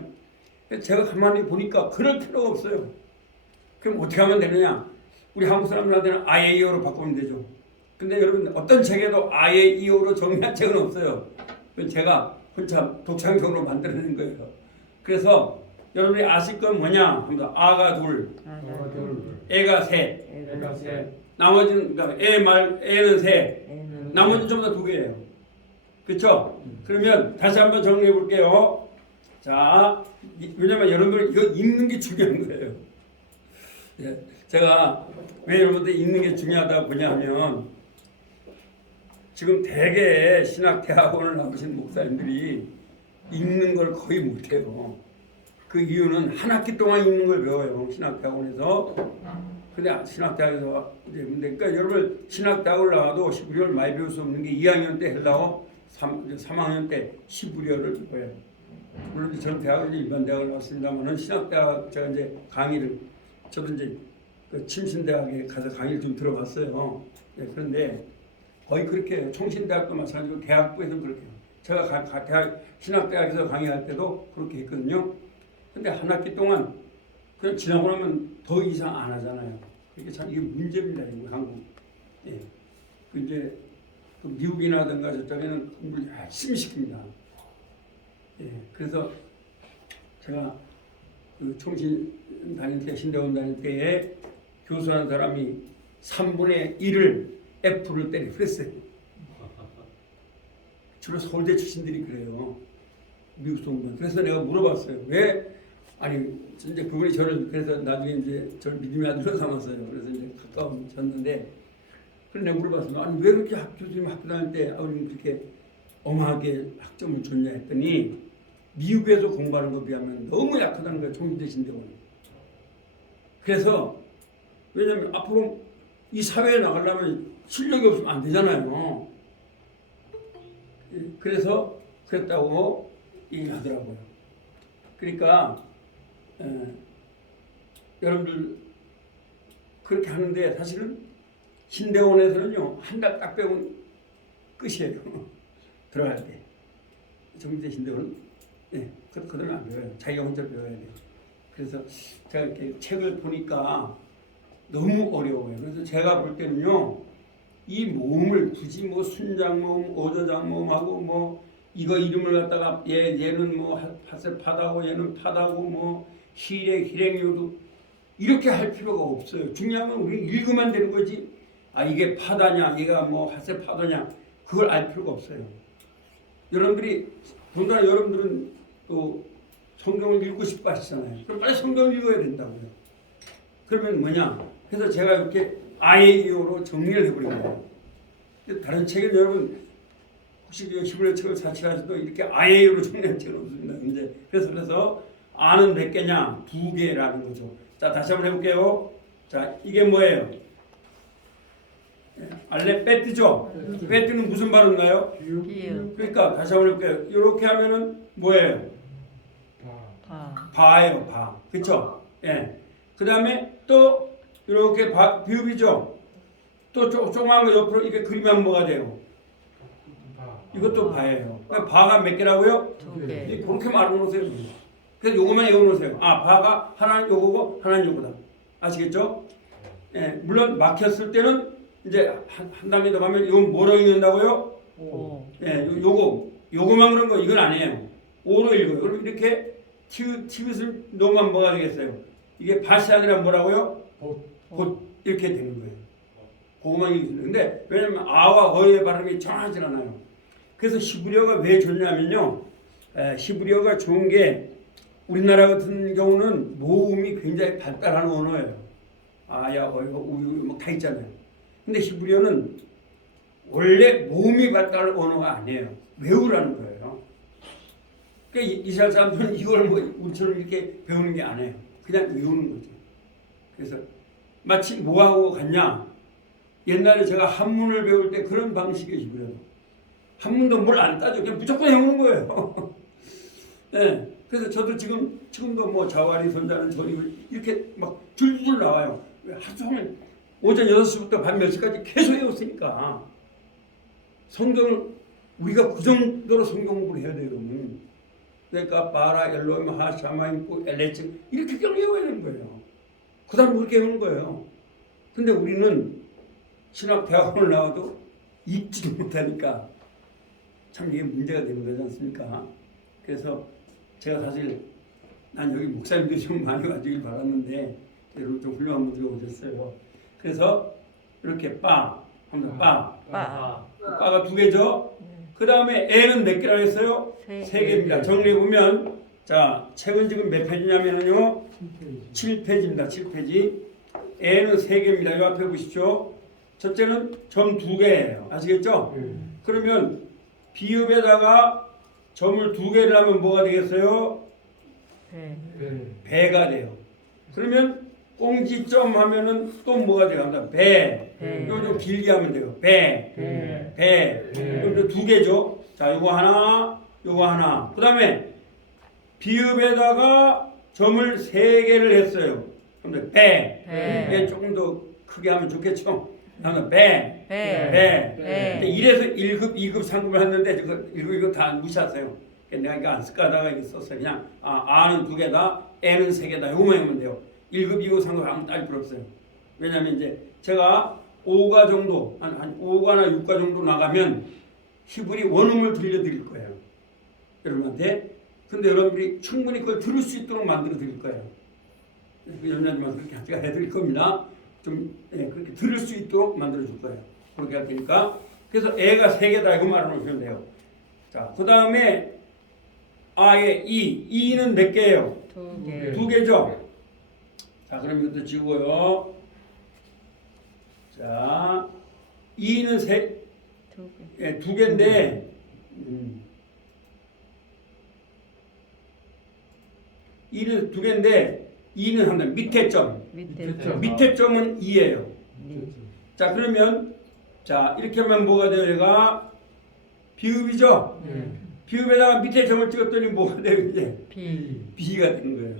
제가 가만히 보니까 그럴 필요가 없어요. 그럼 어떻게 하면 되느냐? 우리 한국 사람들한테는 아예 이어로 바꾸면 되죠. 근데 여러분 어떤 책에도 아예 이어로 정리한 책은 없어요. 제가 혼자 독창적으로 만들어낸 거예요. 그래서 여러분이 아실 건 뭐냐? 합니다. 아가 둘, 애가 셋. 나머지는 그러니까 애는 셋. 나머지는 전부 다 두 개예요. 그렇죠? 그러면 다시 한번 정리해 볼게요. 자, 왜냐면 여러분들 이거 읽는 게 중요한 거예요. 제가 왜 여러분들 읽는 게 중요하다고 보냐면 지금 대개 신학대학원을 나오신 목사님들이 읽는 걸 거의 못해요. 그 이유는 한 학기 동안 읽는 걸 배워요. 신학대학원에서. 근데 신학대학에서 이제 그러니까 여러분 신학대학을 나와도 히브리어를 많이 배울 수 없는 게 2학년 때 헬라어, 3학년 때 히브리어를 배워요. 물론 저는 대학을 일반 대학을 나왔습니다만은 신학대학 제가 이제 강의를 저도 이제 그 침신대학에 가서 강의를 좀 들어봤어요. 예, 그런데 거의 그렇게 해요. 총신대학도 마찬가지고 대학부에서 그렇게 해요. 제가 대학 신학대학에서 강의할 때도 그렇게 했거든요. 근데 한 학기 동안 그냥 지나고 나면 더 이상 안 하잖아요. 이게 참 이게 문제입니다. 이거 한국. 예. 그 이제 그 미국이나든가 저쪽에는 공부를 열심히 시킵니다. 예. 그래서 제가 그 총신 다닐 때 신대원 다닐 때에 교수하는 사람이 3분의 1을 F를 때리고 그랬어요. 주로 서울대 출신들이 그래요. 미국 공부는. 그래서 내가 물어봤어요. 왜? 아니 이제 그분이 저를 그래서 나중에 이제 저를 믿음의 아들로 삼았어요. 그래서 이제 가까워졌는데 그래서 내가 물어봤어요. 아니 왜 그렇게 교수님 학교 다닐 때 아버님 그렇게 엄하게 학점을 줬냐 했더니 미국에서 공부하는 것에 비하면 너무 약하다는 거예요. 총신대신대원. 그래서 왜냐하면 앞으로 이 사회에 나가려면 실력이 없으면 안 되잖아요. 그래서 그랬다고 얘기하더라고요. 그러니까 여러분들 그렇게 하는데 사실은 신대원에서는요 한 달 딱 배우면 끝이에요. 들어갈 때 정대 신대원은 그들은 안 배워요. 자기가 혼자 배워야 돼요. 그래서 제가 이렇게 책을 보니까 너무 어려워요. 그래서 제가 볼 때는요 이 모음을 굳이 뭐 순장모음, 오저장모음하고 뭐 이거 이름을 갖다가 얘는 뭐 핫세파다고 얘는 파다고 뭐 희랭요도 이렇게 할 필요가 없어요. 중요한 건 우리 읽으면 되는 거지. 아 이게 파다냐, 얘가 뭐 핫세파다냐 그걸 알 필요가 없어요. 여러분들이 더군다나 여러분들은 또 성경을 읽고 싶어 하시잖아요. 그럼 빨리 성경을 읽어야 된다고요. 그러면 뭐냐? 그래서 제가 이렇게 아예이오로 정리를 해버린 거예요. 다른 책은 여러분 혹시 그 히브리 책을 사치하셔도 이렇게 아예이오로 정리한 책은 없습니다. 이제 그래서 아는 몇 개냐? 2개라는 거죠. 자 다시 한번 해볼게요. 자 이게 뭐예요? 알레베트죠? 베트는 무슨 발음나요? 비읍. 그러니까 다시 한번 해볼게요. 이렇게 하면은 뭐예요? 바예요, 바. 그렇죠? 예. 그 다음에 또 이렇게 비읍이죠. 또 조그만 거 옆으로 이렇게 그리면 뭐가 돼요? 이것도 바예요. 바가 몇 개라고요? 2개. 그렇게 말해놓으세요. 그래서 요거만 외워놓으세요. 아, 바가 하나는 요거고 하나는 요거다. 아시겠죠? 예. 물론 막혔을 때는 이제 한 단계 더 가면 이건 뭐로 읽는다고요? 오. 예, 요거만 그런 거 이건 아니에요. 오로 읽어요. 그럼 이렇게 티빗을 넣으면 뭐가 되겠어요? 이게 밭이 아니라 뭐라고요? 봇 이렇게 되는 거예요. 그거만 읽으시면. 근데 왜냐면 아와 어의 발음이 정하지 않아요. 그래서 히브리어가 왜 좋냐면요. 히브리어가 좋은 게 우리나라 같은 경우는 모음이 굉장히 발달한 언어예요. 아야 어이 우유 뭐 다 있잖아요. 근데 히브리어는 원래 모음이 발달한 언어가 아니에요. 외우라는 거예요. 그러니까 이스라엘 사람들은 이걸 뭐 우리처럼 이렇게 배우는 게 아니에요. 그냥 외우는 거죠. 그래서 마치 뭐하고 같냐? 옛날에 제가 한문을 배울 때 그런 방식의 히브리어도 한문도 뭘 안 따져. 그냥 무조건 외우는 거예요. 네. 그래서 저도 지금도 뭐 자와리 선자는 전입을 이렇게 막 줄줄 나와요. 하루 종일 오전 6시부터 밤 10시까지 계속 외웠으니까 성경을 우리가 그 정도로 성경 공부를 해야 돼요. 그러니까 바라 엘로임 하샤마임 엘레츠 이렇게 그냥 외워야 되는 거예요. 그 다음 그렇게 외우는 거예요. 근데 우리는 신학 대학원을 나와도 읽지도 못하니까 참 이게 문제가 되는 거지 않습니까? 그래서 제가 사실 난 여기 목사님들이 좀 많이 와주길 바랐는데 여러분 좀 훌륭한 분들이 오셨어요. 그래서 이렇게 한번 빠가 2개죠. 그 다음에 애는 몇 개라고 했어요? 3개입니다. 정리해 보면 자 책은 지금 몇 페이지냐면요 7페이지입니다. 7페이지. 애는 3개입니다. 이 앞에 보십시오. 첫째는 점 2개예요. 아시겠죠? 그러면 비읍에다가 점을 2개를 하면 뭐가 되겠어요? 배가 돼요. 그러면 꽁지점 하면은 또 뭐가 돼요? 배. 이거 좀 길게 하면 돼요. 배. 그럼 2개죠. 자, 요거 하나, 요거 하나. 그 다음에 비읍에다가 점을 3개를 했어요. 그럼 배. 배. 배 조금 더 크게 하면 좋겠죠. 그다음에 배. 배. 근데 이래서 1급, 2급, 3급을 했는데 이거 다 무시하세요. 내가 이거 안 쓸까 하다가 이거 썼어요. 그냥 아는 2개다, 애는 3개다. 요만 하면 돼요. 1급, 2급, 3급 하면 딸 필요 없어요. 왜냐면 이제 제가 5가 정도, 한 5가나 6가 정도 나가면 히브리 원음을 들려드릴 거예요. 여러분한테. 근데 여러분들이 충분히 그걸 들을 수 있도록 만들어 드릴 거예요. 연장님한테 그렇게 제가 해드릴 겁니다. 좀 그렇게 들을 수 있도록 만들어 줄 거예요. 그렇게 할 테니까. 그래서 애가 3개다 이거 말해 놓으시면 돼요. 자, 그 다음에 아의 이는 몇 개예요? 2개. 2개죠. 자, 그럼 이것도 지우고요. 자, 이는 2개. 2개인데 이는 2개인데 이는 한다. 밑에 점. 밑에 점. 밑에 점은 2예요. 자, 그러면 자, 이렇게 하면 뭐가 돼요? 얘가 비읍이죠. 비읍에다가 밑에 점을 찍었더니 뭐가 돼요? 이제 B. B가 되는 거예요.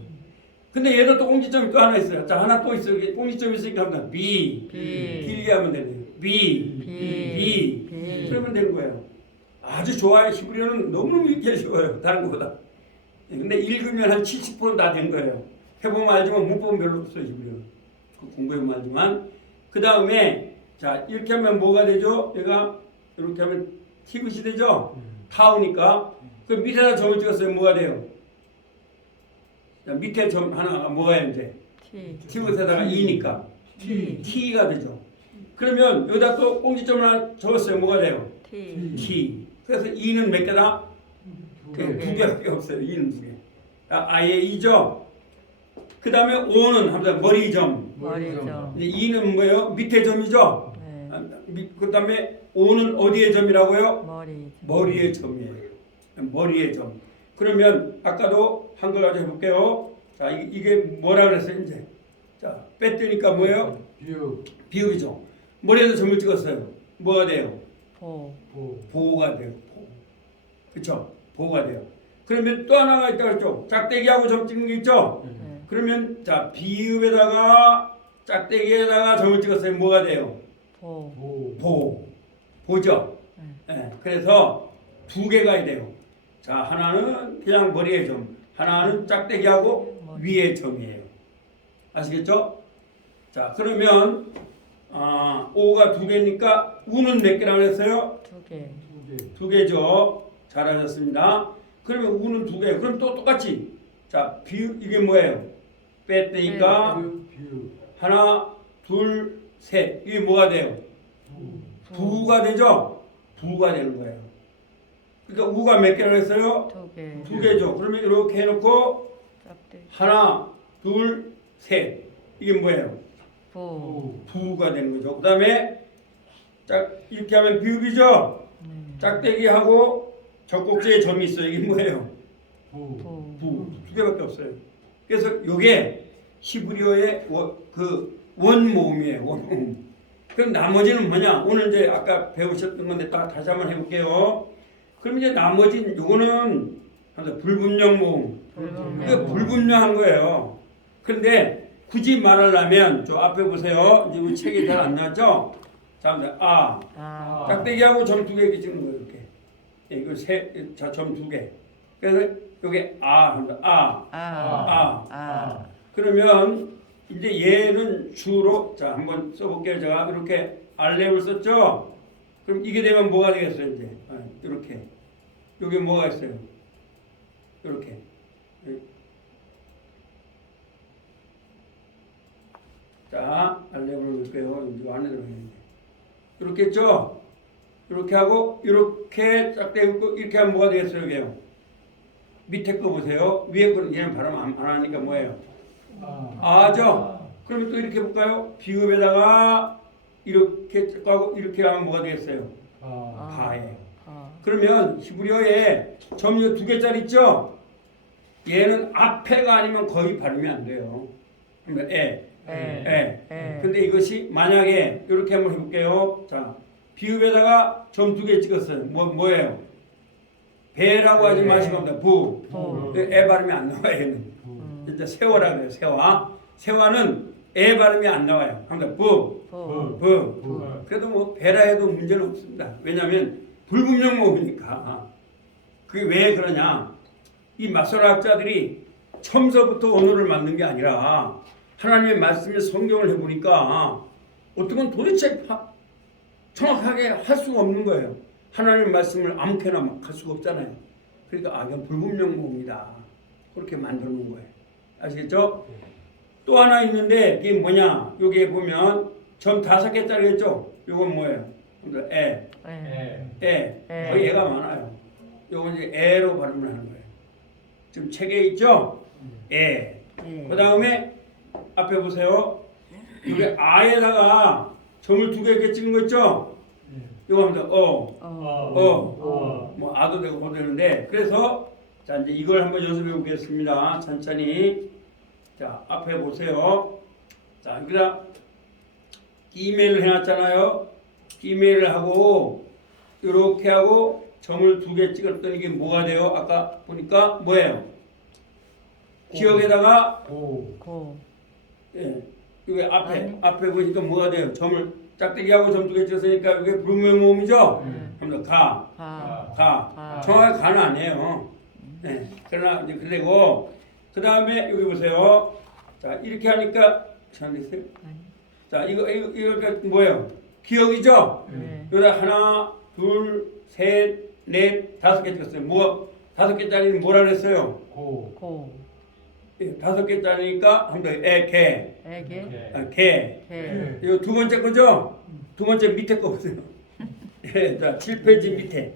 근데 얘도 또 공지점이 또 하나 있어요. 자, 하나 또 있어요. 공지점이 있으니까 합니다. B. 길게 하면 되네요. B. 그러면 되는 거예요. 아주 좋아요. 히브리어는 너무 읽기 쉬워요. 다른 것보다. 근데 읽으면 한 70% 다 된 거예요. 해보면 알지만 문법은 별로 없어요. 히브리어. 공부해보면 알지만. 그 다음에 자, 이렇게 하면 뭐가 되죠? 얘가 이렇게 하면 티귿이 되죠? 타우니까. 그 밑에다 점을 찍었어요. 뭐가 돼요? 자, 밑에 점 하나가 뭐가요 이제? T. 티귿에다가 2니까 T. T가 되죠. 그러면 여기다 또 공지점 하나 적었어요. 뭐가 돼요? T. T. 그래서 2는 몇 개다? 2개밖에 없어요. 2는 2개. 아예 2죠. 그 다음에 5는 합니다. 머리점. 머리점. 이제 2는 뭐예요? 밑에 점이죠. 네. 그 다음에 5는 어디의 점이라고요? 머리. 머리의 점이에요. 머리의 점. 그러면 아까도 한 걸 가지고 해볼게요. 자, 이게 뭐라 그랬어요 이제? 자, 뺐더니까 뭐예요? 비읍이죠. 머리에서 점을 찍었어요. 뭐가 돼요? 보. 보호가 돼요. 그렇죠? 보호가 돼요. 그러면 또 하나가 있다 그랬죠? 짝대기하고 점 찍는 게 있죠? 네. 그러면 자, 비읍에다가 짝대기에다가 점을 찍었어요. 뭐가 돼요? 보. 보죠? 네. 그래서 2개가 돼요. 자, 하나는 그냥 머리의 점, 하나는 짝대기하고 위의 점이에요. 아시겠죠? 자, 그러면 5가 2개니까 우는 몇 개라고 그랬어요? 2개. 2개죠. 잘하셨습니다. 그러면 우는 2개. 그럼 또 똑같이. 자, 이게 뭐예요? 뺐으니까 하나, 둘, 셋. 이게 뭐가 돼요? 부가 되죠? 부가 되는 거예요. 그러니까 우가 몇 개라고 했어요? 2개. 2개죠. 그러면 이렇게 해놓고 짝대. 하나, 둘, 셋. 이게 뭐예요? 보. 부가 되는 거죠. 그 다음에 이렇게 하면 비읍이죠. 짝대기하고 젖꼭지에 점이 있어요. 이게 뭐예요? 부. 2개밖에 없어요. 그래서 이게 히브리어의 그 원모음이에요. 원모음. 그럼 나머지는 뭐냐? 오늘 이제 아까 배우셨던 건데 다시 한번 해볼게요. 그럼 이제 나머지는 요거는 불분명 모음. 그게 불분명한 거예요. 그런데 굳이 말하려면 저 앞에 보세요. 이제 우리 책이 잘 안 나왔죠? 자, 짝대기하고 점 2개 찍는 거예요. 이렇게. 이거 점 2개. 그래서 요게 합니다. 그러면 이제 얘는 주로 자 한번 써볼게요. 제가 이렇게 알렙을 썼죠. 그럼 이게 되면 뭐가 되겠어요? 이제 이렇게 여기 뭐가 있어요? 이렇게 자 알렙을 넣을게요. 이제 안에 들어있는데 이렇게 했죠. 이렇게 하고 이렇게 짝대기 고 이렇게 하면 뭐가 되겠어요? 여기요. 밑에 거 보세요. 위에 거는 얘는 발음 안 하니까 뭐예요? 아죠. 그러면 또 이렇게 볼까요? 비읍에다가 이렇게 하고 이렇게 하면 뭐가 되겠어요? 바예요. 그러면 히브리어에 점이 2개짜리 있죠? 얘는 앞에가 아니면 거의 발음이 안 돼요. 그러니까 근데 이것이 만약에 이렇게 한번 해볼게요. 자, 비읍에다가 점 2개 찍었어요. 뭐예요? 배라고 하지 마시고 합니다. 부. 애 발음이 안 나와요. 얘는. 진짜 세워라 그래요. 세화는 에 발음이 안 나와요. 항상 부. 그래도 뭐 배라 해도 문제는 없습니다. 왜냐하면 불분명 모음이니까. 그게 왜 그러냐? 이 마소라학자들이 처음서부터 언어를 만든 게 아니라 하나님의 말씀에 성경을 해보니까 어떤 건 도대체 정확하게 할 수가 없는 거예요. 하나님의 말씀을 아무렇게나 막 할 수가 없잖아요. 그러니까 이건 불분명 모음이다. 그렇게 만들어 놓은 거예요. 아시겠죠? 또 하나 있는데 이게 뭐냐? 여기에 보면 점 5개짜리겠죠? 이건 뭐예요? 에. 거의 애가 많아요. 요건 이제 에로 발음을 하는 거예요. 지금 책에 있죠? 에. 그 다음에 앞에 보세요. 여기 아에다가 점을 2개 이렇게 찍은 거 있죠? 이거 하면 뭐 아도 되고 뭐 되는데 그래서 자 이제 이걸 한번 연습해 보겠습니다. 천천히. 자 앞에 보세요. 자 여기다 이메일을 해놨잖아요. 이메일을 하고 이렇게 하고 점을 2개 찍었더니 이게 뭐가 돼요? 아까 보니까 뭐예요? 기억에다가 예, 이게 앞에 보니까 뭐가 돼요? 점을 짝대기하고 점 2개 찍었으니까 이게 불분명 모음이죠? 그럼 가. 정확하게 가는 아니에요. 네. 그러나 이제 그리고 그 다음에 여기 보세요. 자 이렇게 하니까 잘 됐어요? 자 이거 뭐예요? 기억이죠? 여기다 하나, 둘, 셋, 넷, 5개 찍었어요. 뭐 5개짜리는 뭐라 그랬어요? 예, 5개짜리니까 한번 개. 이거 2번째 거죠? 2번째 밑에 거 보세요. 예, 자 7페이지 밑에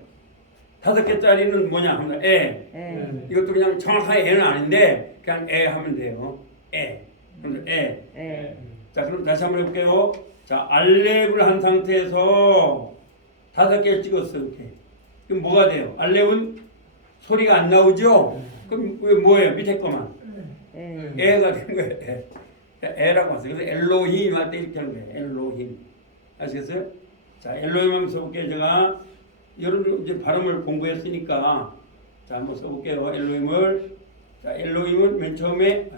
5개짜리는 뭐냐 하면 이것도 그냥 정확하게 애는 아닌데 그냥 애 하면 돼요. 자 그럼 다시 한번 해볼게요. 자 알렙을 한 상태에서 5개 찍었어요. 이렇게. 그럼 뭐가 돼요? 알렙은 소리가 안 나오죠? 그럼 왜 뭐예요? 밑에 거만 애가 된 거예요. 애라고 하세요. 그래서 엘로힘 할 때 이렇게 하는 거예요. 엘로힘. 아시겠어요? 자 엘로힘 한번 써볼게요. 제가 여러분 이제 발음을 공부했으니까 자 한번 써볼게요. 엘로힘을. 자 엘로힘은 맨 처음에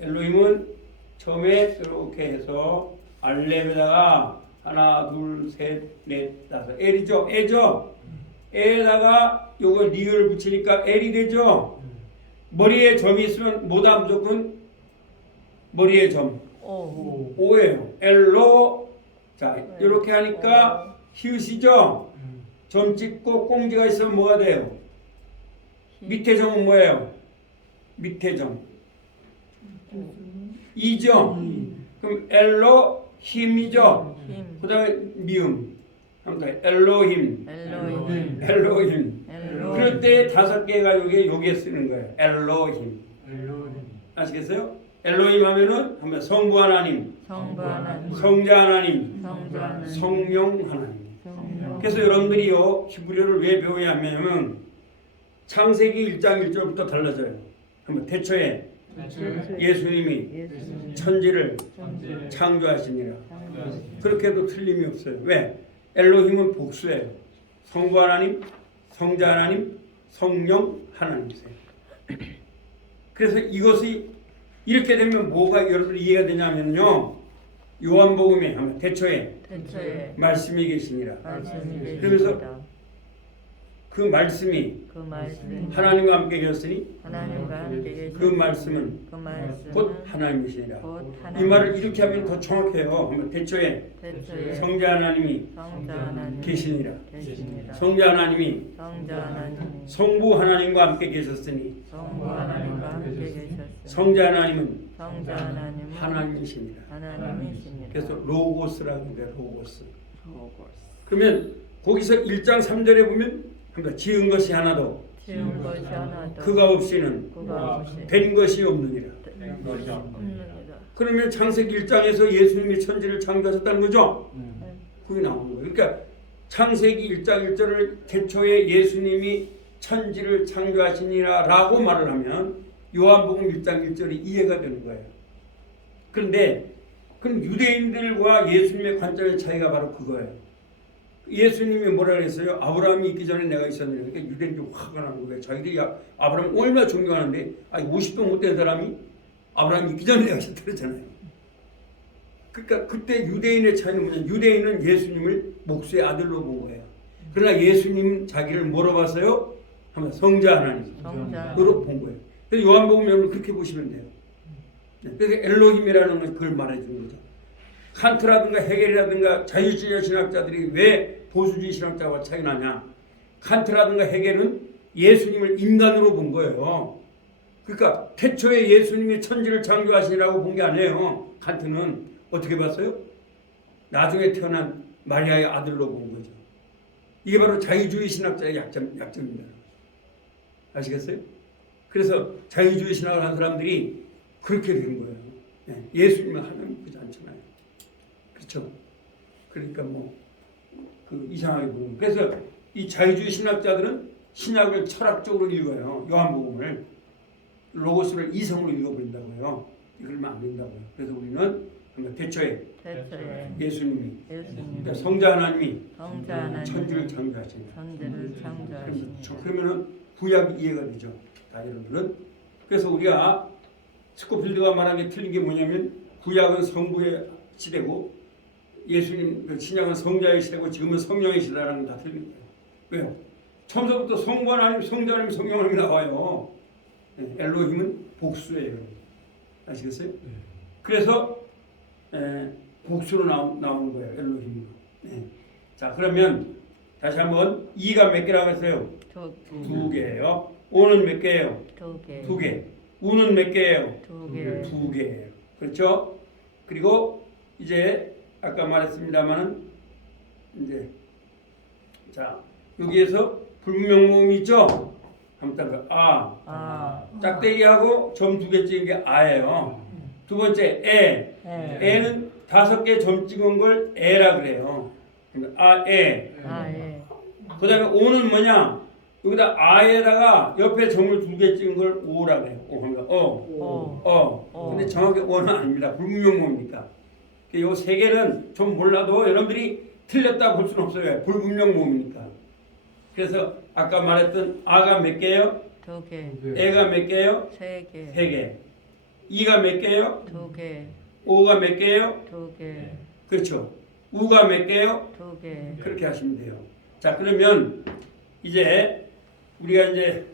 엘로힘은 처음에 이렇게 해서 알렙에다가 하나, 둘, 셋, 넷, 5 엘이죠? 애죠? 애에다가 요거 리을 붙이니까 엘이 되죠? 머리에 점이 있으면 뭐다 무조건 머리에 점 오예요. 엘로. 자 이렇게 하니까 히읗이죠? 점 찍고 꽁지가 있으면 뭐가 돼요? 밑에 점은 뭐예요? 밑에 점 이죠? 그럼 엘로 힘이죠? 그 다음에 미음 엘로힘. 그럴 때 5개가 여기에 쓰는 거예요. 엘로힘. 아시겠어요? 엘로힘 하면은 한번 성부 하나님, 성자 하나님, 성령 하나님. 그래서 여러분들이요 히브리어를 왜 배워야 하면 창세기 1장 1절부터 달라져요. 한번 태초에 예수님이 천지를 창조하시니라. 그렇게 해도 틀림이 없어요. 왜? 엘로힘은 복수예요. 성부 하나님, 성자 하나님, 성령 하나님이세요. 그래서 이것이 이렇게 되면 뭐가 여러분 이해가 되냐면요. 요한복음에 하면 태초에 말씀이 계시니라. 그러면서 그 말씀이 하나님과 함께 계셨으니 그 말씀은 곧 하나님이시니라. 이 말을 이렇게 하면 더 정확해요. 한번 태초에 성자 하나님이 계시니라. 성자 하나님이 성부 하나님과 함께 계셨으니 성자 하나님은 하나님이시니라. 그래서 로고스라고 해요. 로고스. 그러면 거기서 1장 3절에 보면 그러니까 지은 것이 하나도 그가 없이는 된 것이 없느니라. 그러면 창세기 1장에서 예수님이 천지를 창조하셨다는 거죠? 그게 나오는 거예요. 그러니까 창세기 1장 1절을 태초에 예수님이 천지를 창조하시니라 라고 말을 하면 요한복음 1장 1절이 이해가 되는 거예요. 그런데 그럼 유대인들과 예수님의 관점의 차이가 바로 그거예요. 예수님이 뭐라 그랬어요? 아브라함이 있기 전에 내가 있었느냐. 그러니까 유대인들이 화가 나는 거예요. 자기들이 아브라함 얼마나 존경하는데 50도 못 된 사람이 아브라함이 있기 전에 내가 있었다 그랬잖아요. 그러니까 그때 유대인의 차이는 뭐냐? 유대인은 예수님을 목수의 아들로 본 거예요. 그러나 예수님 자기를 뭐로 봤어요? 한번 성자 하나님으로 본 거예요. 그래서 요한복음 여러분 그렇게 보시면 돼요. 그래서 엘로힘이라는 건 그걸 말해주는 거죠. 칸트라든가 헤겔이라든가 자유주의 신학자들이 왜 보수주의 신학자와 차이 나냐? 칸트라든가 헤겔은 예수님을 인간으로 본 거예요. 그러니까 태초에 예수님이 천지를 창조하시라고 본 게 아니에요. 칸트는 어떻게 봤어요? 나중에 태어난 마리아의 아들로 본 거죠. 이게 바로 자유주의 신학자의 약점입니다. 아시겠어요? 그래서 자유주의 신학을 한 사람들이 그렇게 된 거예요. 예수님은 하나님 보지 않잖아요. 그렇죠? 그러니까 그 이상하게 보는. 그래서 이 자유주의 신학자들은 신약을 철학적으로 읽어요. 요한복음을 로고스를 이성으로 읽어버린다고요. 그러면 안 된다고요. 그래서 우리는 대초에 예수님이 그러니까 성자 하나님이 천지를 창조하십니다. 그러면은 구약이 이해가 되죠. 다 여러분들은. 그래서 우리가 스코필드가 말한 게 틀린 게 뭐냐면 구약은 성부의 시대고 예수님 신약은 성자의 시대고 지금은 성령의 시대라는 건 다 틀린 거예요. 왜요? 처음부터 성부 하나님, 성자 하나님, 성령 하나님이 나와요. 엘로힘은 복수예요. 아시겠어요? 그래서 복수로 나오는 거예요. 엘로힘으로. 자 그러면 다시 한번 2가 몇 개라고 했어요? 2개예요. 5는 몇 개예요? 2개. 우는 몇 개예요? 2개예요. 그렇죠? 그리고 이제 아까 말했습니다만은 이제 자 여기에서 불분명 모음이 있죠? 한번 딱 짝대기하고 점 2개 찍은 게 아예요. 두 번째 에는 5개 점 찍은 걸 에라 그래요. 에. 그 다음에 오는 뭐냐? 여기다 아에다가 옆에 점을 2개 찍은 걸 오라 그래요. 근데 정확히 오는 아닙니다. 불분명 모음이니까. 이 3개는 좀 몰라도 여러분들이 틀렸다 볼 수는 없어요. 불분명 모음이니까. 그래서 아까 말했던 아가 몇 개예요? 2개. 에가 몇 개예요? 3개. 3개. 이가 몇 개예요? 2개. 오가 몇 개예요? 2개. 그렇죠. 우가 몇 개예요? 2개. 그렇게 하시면 돼요. 자 그러면 이제 우리가 이제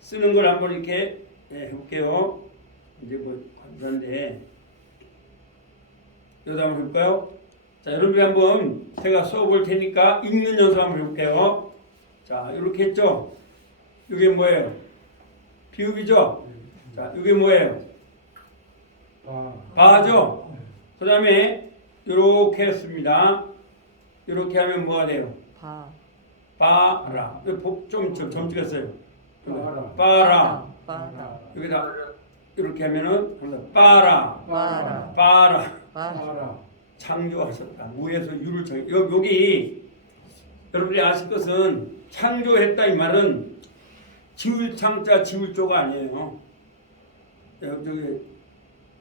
쓰는 걸 한번 이렇게 해볼게요. 이제 그런데 여기다 한번 해볼까요? 자 여러분이 한번 제가 써볼 테니까 읽는 연습 한번 해볼게요. 자 이렇게 했죠? 이게 뭐예요? 비읍이죠? 자 이게 뭐예요? 바죠? 그 다음에 이렇게 했습니다. 이렇게 하면 뭐가 돼요? 바라. 점 찍었어요. 바라. 여기다 이렇게 하면은 바라. 창조하셨다. 무에서 유를 창. 여기 여러분들이 아실 것은 창조했다 이 말은 지울 창자 지울 조가 아니에요. 여기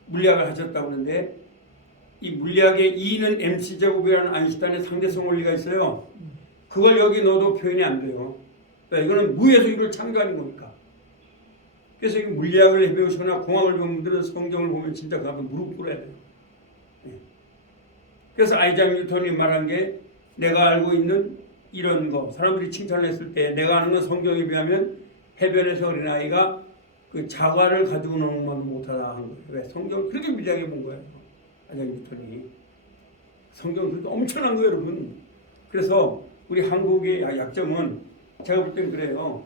물리학을 하셨다고 하는데 이 물리학의 E는 mc제곱이라는 아인슈타인의 상대성 원리가 있어요. 그걸 여기 넣어도 표현이 안 돼요. 그러니까 이거는 무에서 유를 창조하는 거니까. 그래서 이 물리학을 배우시거나 공학을 배우는 분들은 성경을 보면 진짜 그 앞에 무릎 꿇어야 돼요. 그래서 아이작 뉴턴이 말한 게 내가 알고 있는 이런 거 사람들이 칭찬을 했을 때 내가 아는 건 성경에 비하면 해변에서 어린아이가 그 자갈을 가지고 노는 건 못하다 하는 거예요. 왜? 성경을 그렇게 미장해 본 거예요. 아이작 뉴턴이. 성경은 엄청난 거예요, 여러분. 그래서 우리 한국의 약점은 제가 볼 땐 그래요.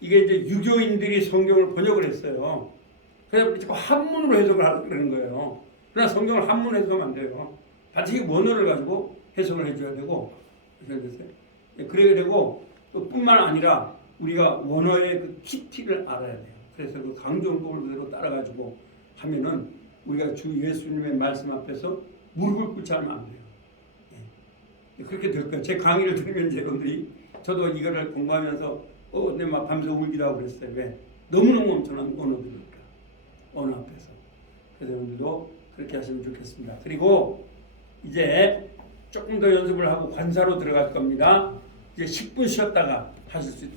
이게 이제 유교인들이 성경을 번역을 했어요. 그래서 자꾸 한문으로 해석을 하려는 거예요. 그러나 성경을 한문으로 해석하면 안 돼요. 반드시 원어를 가지고 해석을 해줘야 되고, 그래야 되고, 또 뿐만 아니라 우리가 원어의 그 깊이를 알아야 돼요. 그래서 그 강조법을 그대로 따라가지고 하면은 우리가 주 예수님의 말씀 앞에서 무릎을 꿇지 않으면 안 돼요. 그렇게 될 거예요. 제 강의를 들으면 여러분들이 저도 이거를 공부하면서 내 막 밤새 울기도 하고 그랬어요. 왜? 너무너무 엄청난 언어들이니까. 언어 앞에서. 그래서 여러분들도 그렇게 하시면 좋겠습니다. 그리고 이제 조금 더 연습을 하고 관사로 들어갈 겁니다. 이제 10분 쉬었다가 하실 수 있도록.